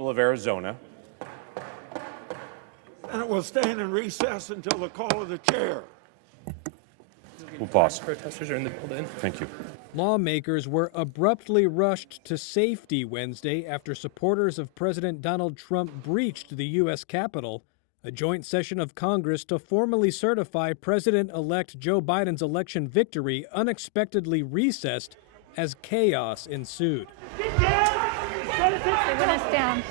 people of Arizona. And it will stand in recess until the call of the chair. We'll pause. Protesters are in the building. Thank you. Lawmakers were abruptly rushed to safety Wednesday after supporters of President Donald Trump breached the U.S. Capitol. A joint session of Congress to formally certify President-elect Joe Biden's election victory unexpectedly recessed as chaos ensued. They want us down.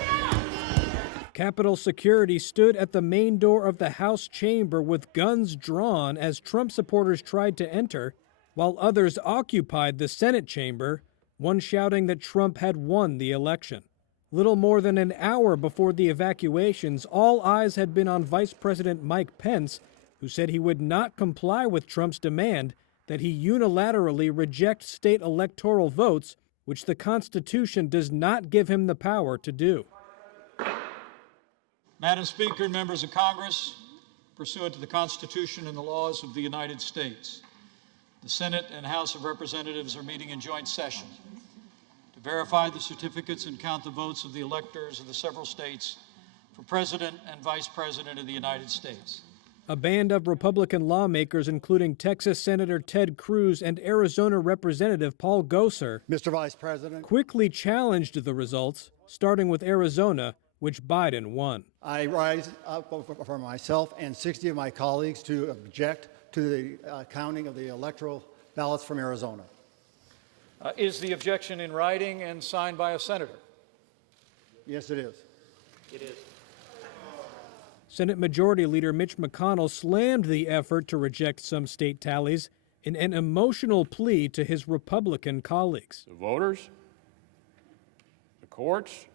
Capitol security stood at the main door of the House chamber with guns drawn as Trump supporters tried to enter, while others occupied the Senate chamber, one shouting that Trump had won the election. Little more than an hour before the evacuations, all eyes had been on Vice President Mike Pence, who said he would not comply with Trump's demand that he unilaterally reject state electoral votes, which the Constitution does not give him the power to do. Madam Speaker and members of Congress, pursuant to the Constitution and the laws of the United States, the Senate and House of Representatives are meeting in joint session to verify the certificates and count the votes of the electors of the several states for President and Vice President of the United States. A band of Republican lawmakers, including Texas Senator Ted Cruz and Arizona Representative Paul Gosar, Mr. Vice President, quickly challenged the results, starting with Arizona, which Biden won. I rise up for myself and 60 of my colleagues to object to the counting of the electoral ballots from Arizona. Is the objection in writing and signed by a senator? Yes, it is. It is. Senate Majority Leader Mitch McConnell slammed the effort to reject some state tallies in an emotional plea to his Republican colleagues. The voters, the courts,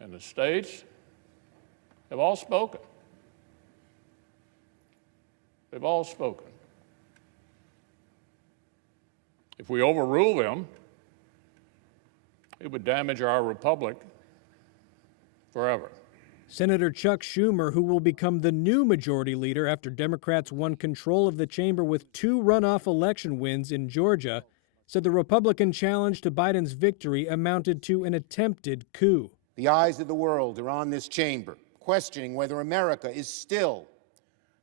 and the states have all spoken. They've all spoken. If we overrule them, it would damage our republic forever. Senator Chuck Schumer, who will become the new majority leader after Democrats won control of the chamber with 2 runoff election wins in Georgia, said the Republican challenge to Biden's victory amounted to an attempted coup. The eyes of the world are on this chamber, questioning whether America is still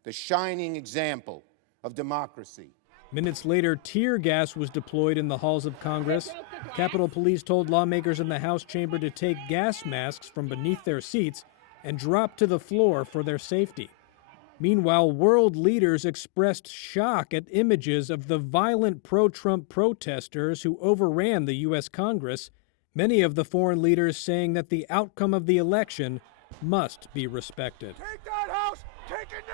the shining example of democracy. Minutes later, tear gas was deployed in the halls of Congress. Capitol Police told lawmakers in the House chamber to take gas masks from beneath their seats and drop to the floor for their safety. Meanwhile, world leaders expressed shock at images of the violent pro-Trump protesters who overran the U.S. Congress, many of the foreign leaders saying that the outcome of the election must be respected. Take that house! Take it now!